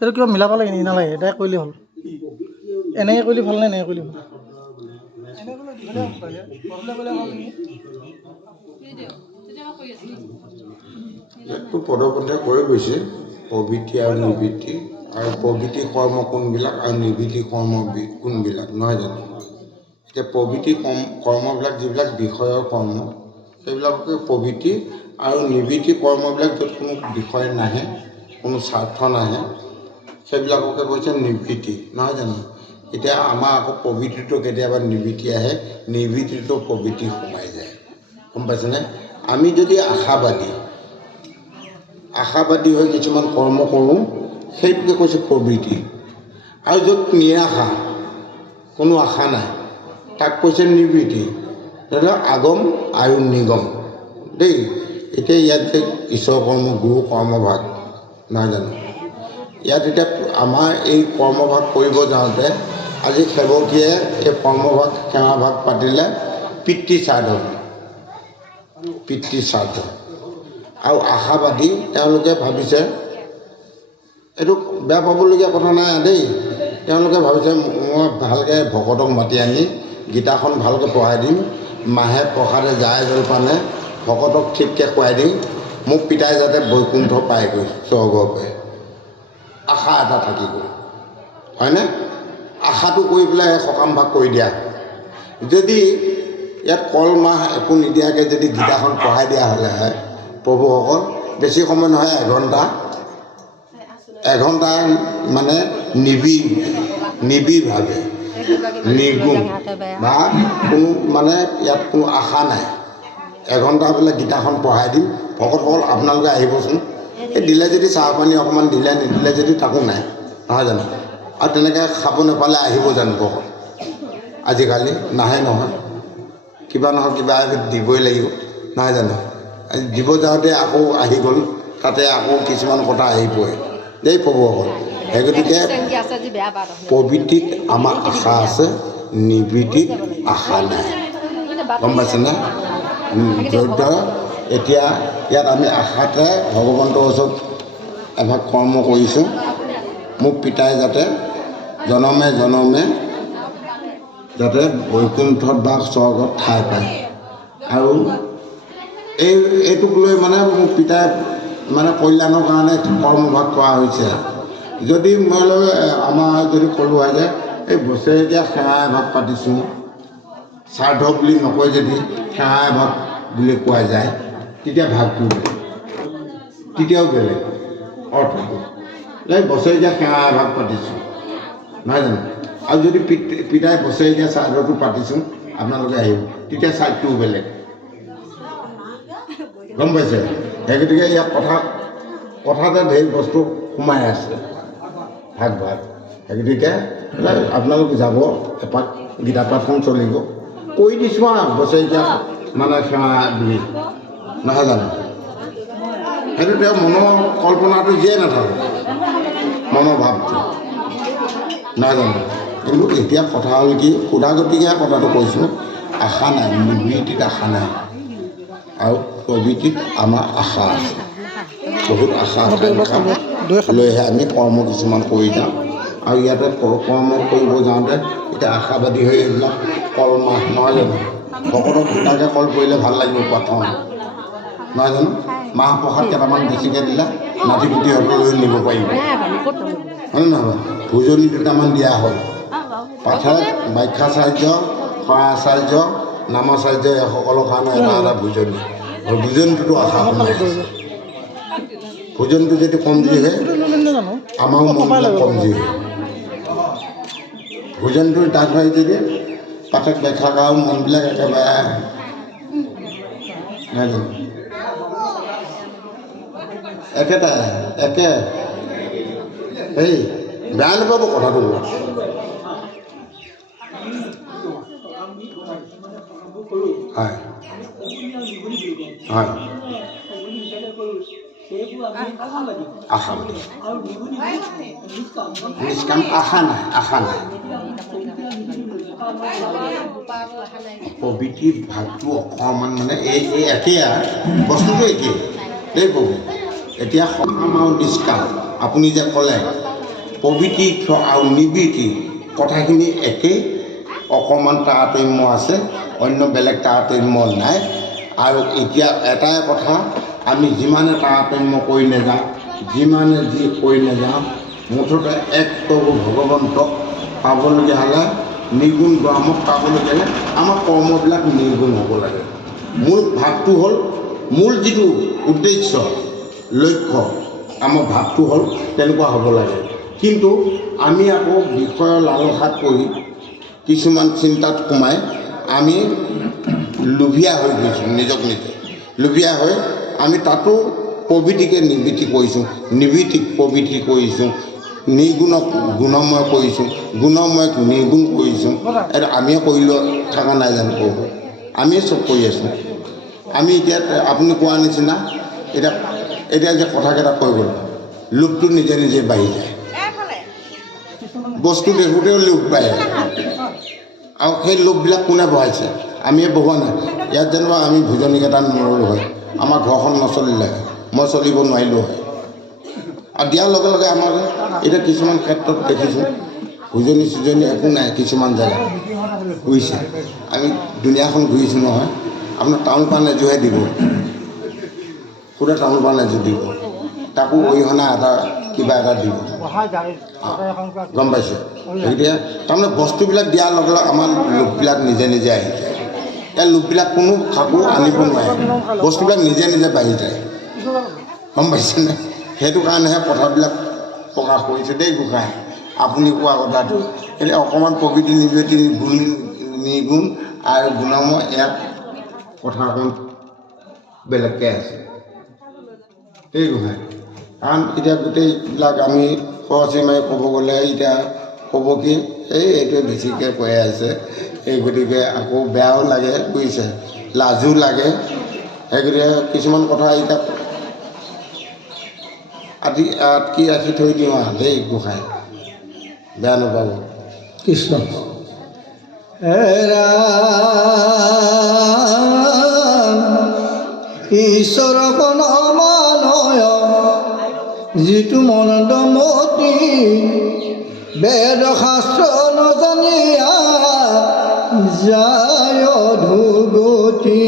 এইটো কিবা মিলাব লাগে নি নালাগে এটাই কৰিলেই হ'ল এনেকৈ কৰিলে ভাল নে এনেকৈ কৰিলে ভাল ইয়াততো পদপথে কৈ গৈছে প্ৰবৃত্তি আৰু নিবৃত্তি আৰু প্ৰবৃত্তি কৰ্ম কোনবিলাক আৰু নিবৃত্তি কৰ্ম কোনবিলাক নহয় জানো এতিয়া প্ৰবৃত্তি কৰ্মবিলাক যিবিলাক বিষয়ৰ কৰ্ম সেইবিলাককে প্ৰবৃত্তি আৰু নিবৃত্তি কৰ্মবিলাক য'ত কোনো বিষয় নাহে কোনো স্বাৰ্থ নাহে সেইবিলাককে কৈছে নিবৃত্তি নহয় জানো এতিয়া আমাৰ আকৌ প্ৰবৃত্তিটো কেতিয়াবা নিবৃত্তি আহে নিবৃত্তিটো প্ৰবৃত্তি সোমাই যায় গম পাইছেনে আমি যদি আশাবাদী হৈ কিছুমান কৰ্ম কৰোঁ সেইটোকে কৈছে প্ৰবৃত্তি আৰু য'ত নিৰাশা কোনো আশা নাই তাক কৈছে নিবৃত্তি ধৰি লওক আগম আৰু নিগম দেই এতিয়া ইয়াত যে ঈশ্বৰ কৰ্ম গুৰু কৰ্মভাগ নহয় জানো ইয়াত এতিয়া আমাৰ এই কৰ্মভাগ কৰিব যাওঁতে আজি সেৱকীয়ে এই কৰ্মভাগ সেৱাভাগ পাতিলে পিতৃ শ্ৰাদ্ধ আৰু আশাবাদী তেওঁলোকে ভাবিছে এইটো বেয়া পাবলগীয়া কথা নাই দেই তেওঁলোকে ভাবিছে মই ভালকৈ ভকতক মাতি আনি গীতাখন ভালকৈ পঢ়াই দিম মাহে প্ৰসাদে জাই জলপানে ভকতক ঠিককৈ খুৱাই দিম মোক পিতাই যাতে বৈকুণ্ঠ পায়গৈ স্বৰ্গকে আশা এটা থাকি গ'ল হয়নে আশাটো কৰি পেলাই সকাম ভাগ কৰি দিয়া যদি ইয়াত কল মাহ একো নিদিয়াকৈ যদি গীতাখন পঢ়াই দিয়া হ'লে হয় প্ৰভুসকল বেছি সময় নহয় এঘণ্টা মানে নিবিড়ভাৱে নিৰ্গুণ বা কোনো মানে ইয়াত কোনো আশা নাই এঘণ্টা বোলে গীতাখন পঢ়াই দিম ভকতসকল আপোনালোকে আহিবচোন এই দিলে যদি চাহ পানী অকণমান দিলে নিদিলে যদি তাকো নাই নহয় জানো আৰু তেনেকৈ খাব নাপালে আহিব জানো ভকত আজিকালি নাহে নহয় কিবা নহয় কিবা দিবই লাগিব নহয় জানো দিব যাওঁতে আকৌ আহি গ'ল তাতে আকৌ কিছুমান কথা আহি পৰে দেই প্ৰভুসকল সেই গতিকে প্ৰবৃত্তিত আমাৰ আশা আছে নিবৃত্তিত আশা নাই গম পাইছেনে য'ত এতিয়া ইয়াত আমি আশাতে ভগৱন্তৰ ওচৰত এভাগ কৰ্ম কৰিছোঁ মোক পিতাই যাতে জনমে যাতে বৈকুণ্ঠত বা স্বৰ্গত ঠাই পায় আৰু এইটোক লৈ মানে মোক পিতাই মানে কল্যাণৰ কাৰণে কৰ্মভাগ কৰা হৈছে যদি মই আমাৰ যদি ক'লোঁ হয় যে এই বছৰেকীয়া সেৱা এভাগ পাতিছোঁ শ্ৰাদ্ধ বুলি নকয় যদি সেৱা এভাগ বুলি কোৱা যায় তেতিয়া ভাগটো তেতিয়াও বেলেগ অৰ্থটো এই বছৰেকীয়া সেৱা এভাগ পাতিছোঁ নহয় জানো আৰু যদি পিতাই বছৰেকীয়া শ্ৰাদ্ধটো পাতিছোঁ আপোনালোকে আহিব তেতিয়া ছাইডটোও বেলেগ গম পাইছে সেই গতিকে ইয়াত কথাতে ঢেৰ বস্তু সোমাই আছে ভাগ সেই গতিকে আপোনালোক যাব এপাক গীতা পাঠখন চলিব কৈ দিছোঁ আৰু বছৰেকীয়া মানে সেৱা বুলি নহয় জানো সেইটো তেওঁ মনৰ কল্পনাটো জীয়াই নাথাকে মনৰ ভাৱটো নহয় জানো কিন্তু এতিয়া কথা হ'ল কি সোধা গতিকে কথাটো কৈছোঁ আশা নাই নিবৃত্তিত আশা নাই আৰু প্ৰবৃত্তিত আমাৰ আশা আছে বহুত আশা আকাংক্ষা লৈহে আমি কৰ্ম কিছুমান কৰি যাওঁ আৰু ইয়াতে কৰ্ম কৰিব যাওঁতে এতিয়া আশাবাদী হৈ এইবিলাক কল মাহ নহয় জানো ভকতক গোটাকৈ কল কৰিলে ভাল লাগিব প্ৰথম নহয় জানো মাহ প্ৰসাদ কেইটামান বেছিকৈ দিলে নাতি পুতিহঁতলৈ নিব পাৰিব হয়নে নহয় ভোজনী দুটামান দিয়া হ'ল পাঠে বাখ্যাচাৰ্য সৰাচাৰ্য নামাচাৰ্য সকলৰ কাৰণে এটা ভোজনী আৰু ভোজনটোতো আশা সোমাই আছে ভোজনটো যদি কমজুৰি হয় আমাৰো মনবিলাক কমজুৰি হয় ভোজনটো তাত হয় যদি পাঠক ব্যাখ্যা কৰা মনবিলাক একেবাৰে নহয় জানো একে এই বেয়া নাপাব কথাটো হয় হয় আশা নিষ্কাম আশা নাই প্ৰবৃত্তিৰ ভাগটো অকণমান মানে এই একেই বস্তুটো একেই দেই প্ৰভু। এতিয়া সকাম আৰু নিষ্কাম আপুনি যে ক'লে প্ৰবৃত্তি আৰু নিবৃত্তি কথাখিনি একেই, অকণমান তাৰতম্য আছে, অন্য বেলেগ তাৰতম্য নাই। আৰু এতিয়া এটাই কথা, আমি যিমানে তাৰতম্য কৰি নাযাওঁ, যিমানে যি কৰি নাযাওঁ, মুঠতে এক প্ৰভু ভগৱন্তক পাবলগীয়া হ'লে, নিৰ্গুণ ব্ৰহ্মক পাবলগীয়া হ'লে আমাৰ কৰ্মবিলাক নিৰ্গুণ হ'ব লাগে। মূল ভাৱটো হ'ল, মূল যিটো উদ্দেশ্য লক্ষ্য, আমাৰ ভাৱটো হ'ল তেনেকুৱা হ'ব লাগে। কিন্তু আমি আকৌ বিষয়ৰ লালসাত কৰি কিছুমান চিন্তাত সোমাই আমি লোভীয়া হৈ গৈছোঁ, নিজক নিজে লোভীয়া হৈ আমি তাতো প্ৰবৃত্তিকে নিবৃত্তি কৰিছোঁ, নিবৃত্তিক প্ৰবৃত্তি কৰিছোঁ, নিৰ্গুণক গুণময় কৰিছোঁ, গুণময়ক নিৰ্গুণ কৰিছোঁ। এইটো আমিয়ে কৰি লৈ থকা নাই জানো প্ৰভু? আমিয়ে চব কৰি আছোঁ। আমি এতিয়া আপুনি কোৱা নিচিনা এতিয়া যে কথাকেইটা কৈ গ'ল, লোভটো নিজে নিজে বাঢ়ি যায়, বস্তু দেখোঁতেও লোভ বাঢ়ে। আৰু সেই লোভবিলাক কোনে বঢ়াইছে? আমিয়ে বঢ়োৱা নাই। ইয়াত যেনিবা আমি ভোজনীকেইটা নল'লোঁ হয়, আমাৰ ঘৰখন নচলিলে হয়, মই চলিব নোৱাৰিলোঁ হয়। আৰু দিয়াৰ লগে লগে আমাৰ এতিয়া কিছুমান ক্ষেত্ৰত দেখিছোঁ ভোজনী চোজনী একো নাই, কিছুমান জেগা ঘূৰিছে। আমি দুনীয়াখন ঘূৰিছোঁ নহয়, আপোনাৰ তামোল পাণ এযোৰহে দিব, সুদা তামোল পাণ এযোৰ দিব, তাকো অৰিহণা এটা কিবা এটা দিব, গম পাইছে? গতিকে তাৰমানে বস্তুবিলাক দিয়াৰ লগে লগে আমাৰ লোভবিলাক নিজে নিজে আহি যায়। এই লোভবিলাক কোনো কাকো আনিব নোৱাৰে, বস্তুবিলাক নিজে নিজে বাঢ়ি যায়, গম পাইছেনে? সেইটো কাৰণেহে কথাবিলাক প্ৰকাশ কৰিছোঁ দেই গোসাঁই, আপুনি কোৱা কথাটো। এতিয়া অকণমান প্ৰকৃতি নিবৃত্তি, গুণ নিৰ্গুণ আৰু গুণময়, ইয়াত কথা অকণ বেলেগকৈ আছে দেই গোসাঁই। কাৰণ এতিয়া গোটেইবিলাক আমি খৰচী মাৰি ক'ব গ'লে এতিয়া ক'ব কি এইটোৱে বেছিকৈ কৈ আছে, এই গতিকে আকৌ বেয়াও লাগে বুজিছে, লাজো লাগে। সেই গতিকে কিছুমান কথা এতিয়া আটকি ৰাখি থৈ দিওঁ আৰু দেই গোসাঁই, বেয়া নাপাব। কৃষ্ণ ঈশ্বৰক নমানয় যিটো মনন্দমতি, বেদ শাস্ত্ৰ নজানিয়া যায় অধোগতি।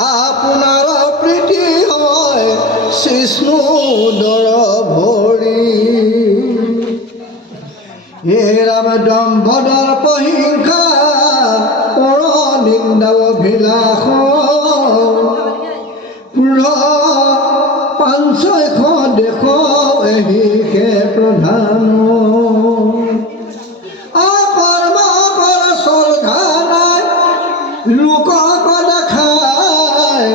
আপোনাৰ প্ৰীতি হয় শিষ্ণুদৰ ভৰি, হে ৰাম দম্ভদৰ পহিংসা পৰ নিন্দা অভিলাষ, পাঞ্চশ দেশ এহিকে প্ৰধান, কৰ্ম কৰ চলঘা নাই লোকক দেখাই,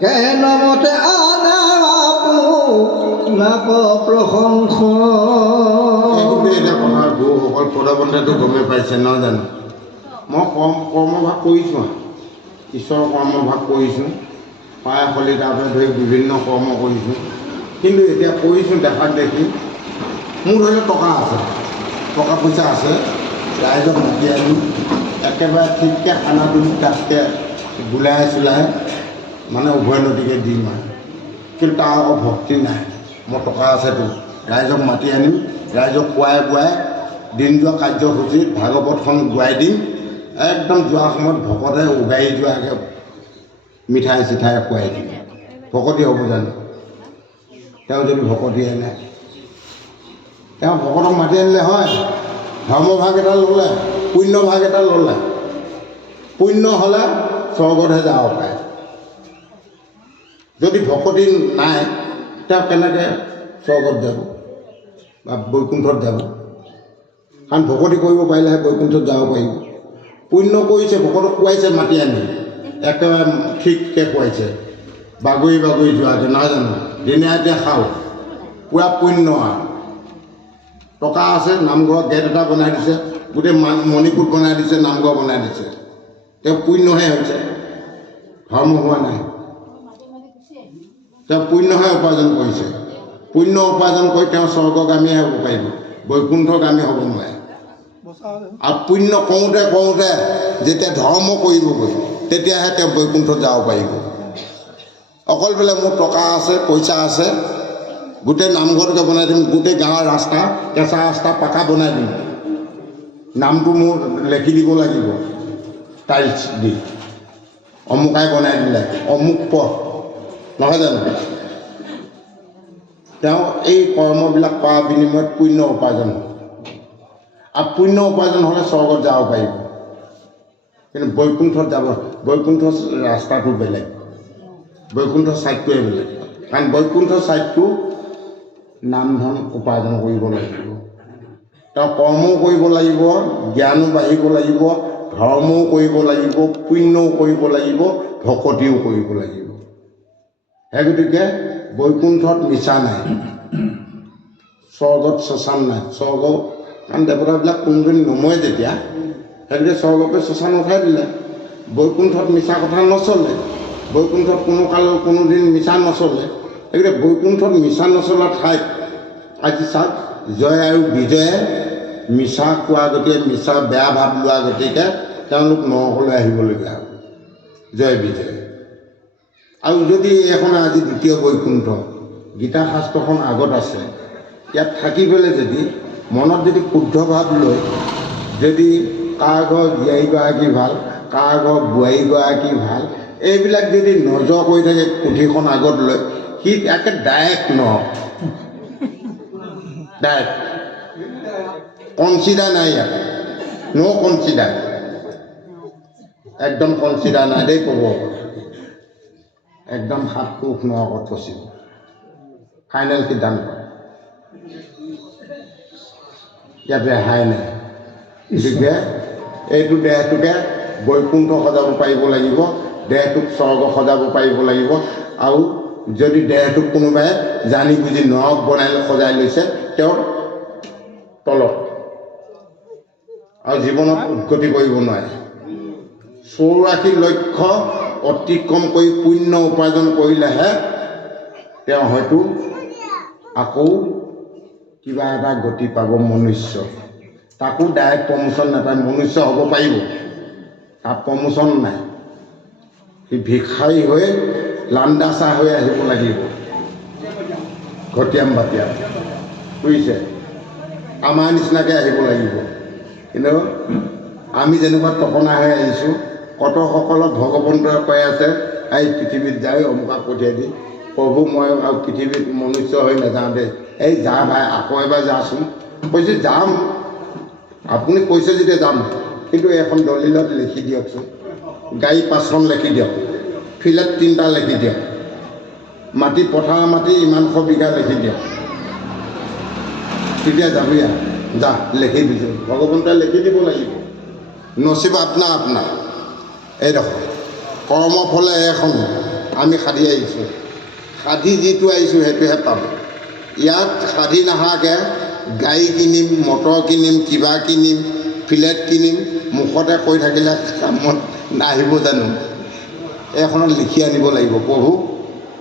কেনমতে আনাপ প্ৰশংস। এতিয়া কথা গুৰুসকল পদবন্ধেটো গমেই পাইছে নহয় জানো? মই কৰ্মভাগ কৰিছোঁ, ঈশ্বৰৰ কৰ্মভাগ কৰিছোঁ, পায় শলিতাৰ পৰা ধৰি বিভিন্ন কৰ্ম কৰিছোঁ। কিন্তু এতিয়া কৰিছোঁ দেখাক দেখি, মোৰ ধৰি লওক টকা আছে, টকা পইচা আছে, ৰাইজক মাতি আনি একেবাৰে ঠিককৈ খানা তুলি তাতকৈ গোলাই চোলাই মানে উভয় নদীকে দিম আৰু। কিন্তু তাৰ আকৌ ভক্তি নাই। মোৰ টকা আছেতো, ৰাইজক মাতি আনিম, ৰাইজক খুৱাই বোৱাই দিন যোৱা কাৰ্যসূচীত ভাগৱতখন গোৱাই দিম, একদম যোৱা সময়ত ভকতে উগাৰি যোৱাকৈ মিঠাই চিঠাই খুৱাই দিম। ভকতি হ'ব জানো? তেওঁ যদি ভকতি আনে, তেওঁ ভকতক মাতি আনিলে হয়, ধৰ্মভাগ এটা ল'লে, পুণ্য ভাগ এটা ল'লে, পুণ্য হ'লে স্বৰ্গতহে যাব পাৰে। যদি ভকতি নাই, তেওঁ কেনেকৈ স্বৰ্গত যাব বা বৈকুণ্ঠত যাব? কাৰণ ভকতি কৰিব পাৰিলেহে বৈকুণ্ঠত যাব পাৰিব। পুণ্য কৰিছে, ভকতক খুৱাইছে মাতি আনি, একেবাৰে ঠিককৈ খুৱাইছে, বাগৰি বাগৰি যোৱাকৈ, নহয় জানো? দিনে ৰাতিয়ে খাওঁ, পূৰা পুণ্য আৰু টকা আছে, নামঘৰ গেট এটা বনাই দিছে, গোটেই মণিকূট বনাই দিছে, নামঘৰ বনাই দিছে। তেওঁ পুণ্যহে হৈছে, ধৰ্ম হোৱা নাই। তেওঁ পুণ্যহে উপাৰ্জন কৰিছে। পুণ্য উপাৰ্জন কৰি তেওঁ স্বৰ্গগামীহে হ'ব পাৰিব, বৈকুণ্ঠগামী হ'ব নোৱাৰে। আৰু পুণ্য কৰোঁতে কৰোঁতে যেতিয়া ধৰ্ম কৰিবগৈ তেতিয়াহে তেওঁ বৈকুণ্ঠত যাব পাৰিব। অকল বোলে মোৰ টকা আছে, পইচা আছে, গোটেই নামঘৰটোকে বনাই দিম, গোটেই গাঁৱৰ ৰাস্তা, কেঁচা ৰাস্তা পাকা বনাই দিম, নামটো মোৰ লেখি দিব লাগিব টাইলছ দি, অমুকাই বনাই দিলে, অমুক পথ, নহয় জানো? তেওঁ এই কৰ্মবিলাক কৰাৰ বিনিময়ত পুণ্য উপাৰ্জন হয়। আৰু পুণ্য উপাৰ্জন হ'লে স্বৰ্গত যাব পাৰিব। কিন্তু বৈকুণ্ঠত যাব, বৈকুণ্ঠ ৰাস্তাটো বেলেগ, বৈকুণ্ঠ ছাইডটোৱে বেলেগ। কাৰণ বৈকুণ্ঠ ছাইডটো নাম ধন উপাৰ্জন কৰিব লাগিব, তেওঁ কৰ্মও কৰিব লাগিব, জ্ঞানো বাঢ়িব লাগিব, ধৰ্মও কৰিব লাগিব, পুণ্যও কৰিব লাগিব, ভকতিও কৰিব লাগিব। সেই গতিকে বৈকুণ্ঠত মিছা নাই, স্বৰ্গত শ্মশান নাই। স্বৰ্গ কাৰণ দেৱতাবিলাক কোনোদিন নমৰে যেতিয়া, সেইগতিকে স্বৰ্গকে শ্মশান উঠাই দিলে। বৈকুণ্ঠত মিছা কথা নচলে, বৈকুণ্ঠত কোনো কালৰ কোনোদিন মিছা নচলে। সেইগতিকে বৈকুণ্ঠত মিছা নচলা ঠাইত আজি চাওক, জয় আৰু বিজয়ে মিছা কোৱা গতিকে, মিছা বেয়া ভাৱ লোৱা গতিকে তেওঁলোক নৰকলৈ আহিবলগীয়া হ'ব, জয় বিজয়। আৰু যদি এখন আজি দ্বিতীয় বৈকুণ্ঠ, গীতা শাস্ত্ৰখন আগত আছে, ইয়াত থাকি পেলাই যদি মনত যদি শুদ্ধ ভাৱ লৈ যদি কাৰ ঘৰ জীয়াৰীগৰাকী ভাল, কাৰ ঘৰ বোৱাৰীগৰাকী ভাল, এইবিলাক যদি নজৰ কৰি থাকে পুথিখন আগত লৈ, সি একে ডাইৰেক্ট ডাইৰেক্ট কনচিডাৰ নাই ইয়াত, ন' কনচিডাৰ, একদম কনচিডাৰ নাই দেই। ক'ব একদম 7 কোষ নৰকত পচিব, ফাইনেল সিদ্ধান্ত। ইয়াত ৰেহাই নাই। গতিকে এইটো দেহটোকে বৈকুণ্ঠ সজাব পাৰিব লাগিব, দেহটোক স্বৰ্গ সজাব পাৰিব লাগিব। আৰু যদি দেহটোক কোনোবাই জানি বুজি নৰক বনাই সজাই লৈছে, তেওঁৰ তলত আৰু জীৱনত উৎগতি কৰিব নোৱাৰে। 84 লক্ষ অতিক্ৰম কৰি পুণ্য উপাৰ্জন কৰিলেহে তেওঁ হয়তো আকৌ কিবা এটা গতি পাব মনুষ্য। তাকো ডাইৰেক্ট প্ৰমোশ্যন নাপায়, মনুষ্য হ'ব পাৰিব, তাত প্ৰমোশ্যন নাই। সি ভিক্ষাৰী হৈ লাণ্ডাচা হৈ আহিব লাগিব, ঘটিয়াম বাটিয়াম, বুজিছে? আমাৰ নিচিনাকৈ আহিব লাগিব। কিন্তু আমি যেনেকুৱা তপনা হৈ আহিছোঁ, কতসকলক ভগৱন্তই কৈ আছে, এই পৃথিৱীত যাই অমুকাক পঠিয়াই দি, প্ৰভু মই আৰু পৃথিৱীত মনুষ্য হৈ নাযাওঁ দেই। এই যা ভাই, আকৌ এবাৰ যাচোন। কৈছে যাম, আপুনি কৈছে যেতিয়া যাম, কিন্তু এখন দলিলত লিখি দিয়কচোন, গাড়ী 5খন লিখি দিয়ক, ফিলেট 3টা লিখি দিয়ক, মাটি পথাৰ মাটি ইমানশ বিঘা লিখি দিয়ক, তেতিয়া যাবি আৰু যা লিখি দিছোঁ। ভগৱন্তই লিখি দিব লাগিব, নচিব আপোনাৰ এইডোখৰ কৰ্মফলে এখন আমি সাধি আহিছোঁ, সাধি যিটো আহিছোঁ সেইটোহে পাব। ইয়াত সাধি নাহাকৈ গাড়ী কিনিম, মটৰ কিনিম, কিবা কিনিম, ফ্লেট কিনিম, মুখতে কৈ থাকিলে কামত নাহিব জানো? এইখনত লিখি আনিব লাগিব, প্ৰভু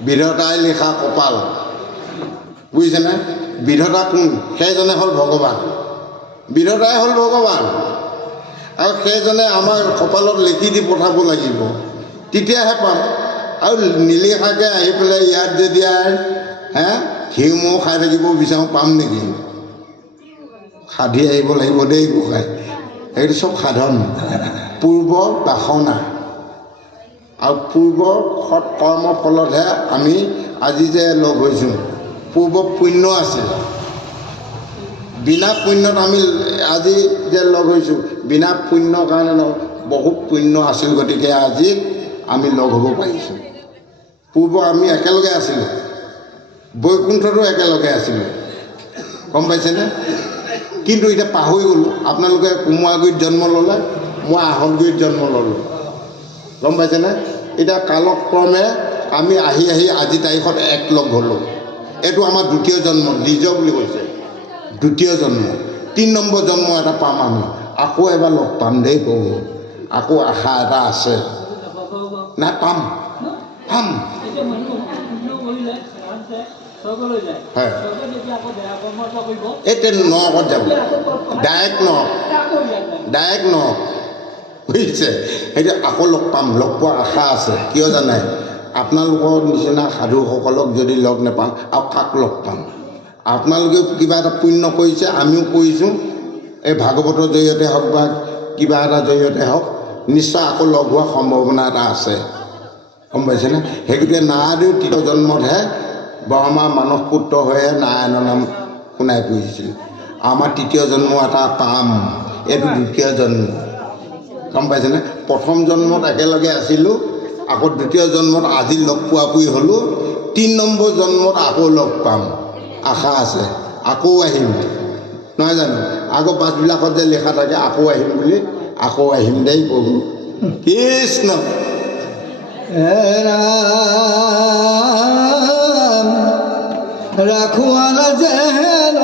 বিধাতাই লিখা কপাল, বুজিছেনে? বিধাতা কোন? সেইজনে হ'ল ভগৱান, বিধাতাই হ'ল ভগৱান। আৰু সেইজনে আমাৰ কপালত লিখি দি পঠাব লাগিব, তেতিয়াহে পাম। আৰু নিলিখাকৈ আহি পেলাই ইয়াত যেতিয়া ঘিউ মৌ খাই থাকিব বিচাৰোঁ, পাম নেকি? সাধি আহিব লাগিব দেই গোসাঁই। সেইটো চব সাধন, পূৰ্ব বাসনা আৰু পূৰ্বৰ সৎ কৰ্মৰ ফলতহে আমি আজি যে লগ হৈছোঁ। পূৰ্ব পুণ্য আছিল, বিনা পুণ্যত আমি আজি যে লগ হৈছোঁ, বিনা পুণ্যৰ কাৰণে বহুত পুণ্য আছিল, গতিকে আজি আমি লগ হ'ব পাৰিছোঁ। পূৰ্ব আমি একেলগে আছিলোঁ, বৈকুণ্ঠতো একেলগে আছিলোঁ, গম পাইছেনে? কিন্তু এতিয়া পাহৰি গ'লোঁ। আপোনালোকে কোমোৰাগুৰিত জন্ম ল'লে, মই আহতগুৰিত জন্ম ল'লোঁ, গম পাইছেনে? এতিয়া কালক্ৰমে আমি আহি আহি আজি তাৰিখত এক লগ হ'লোঁ। এইটো আমাৰ দ্বিতীয় জন্ম, দ্বিজ বুলি কৈছে, দ্বিতীয় জন্ম। 3 নম্বৰ জন্ম এটা পাম আমি, আকৌ এবাৰ লগ পাম দেই প্ৰভু, আকৌ আশা এটা আছে। নাই পাম পাম, হয় এতিয়া নৰকত যাব, ডাইৰেক্ট ন বুজিছে। এতিয়া আকৌ লগ পাম, লগ পোৱাৰ আশা আছে। কিয় জানে, আপোনালোকৰ নিচিনা সাধুসকলক যদি লগ নাপাওঁ আৰু কাক লগ পাম? আপোনালোকে কিবা এটা পুণ্য কৰিছে, আমিও কৰিছোঁ, এই ভাগৱতৰ জৰিয়তে হওক বা কিবা এটা জৰিয়তে হওক, নিশ্চয় আকৌ লগ হোৱাৰ সম্ভাৱনা এটা আছে, গম পাইছেনে? সেই গতিকে নাৰদেও 3 জন্মতহে ব্ৰহ্মা মানস পুত্ৰ হৈয়ে নাৰায়ণৰ নাম শুনাই ফুৰিছিল। আমাৰ 3য় জন্ম এটা পাম, এইটো 2য় জন্ম, গম পাইছেনে? প্ৰথম জন্মত একেলগে আছিলোঁ, আকৌ 2য় জন্মত আজি লগ পোৱাপুৰি হ'লোঁ, 3 নম্বৰ জন্মত আকৌ লগ পাম, আশা আছে, আকৌ আহিম, নহয় জানো? আকৌ বাছবিলাকত যে লিখা থাকে আকৌ আহিম বুলি, আকৌ আহিম দেই প্ৰভু কৃষ্ণ। ৰাখোৱাল যেন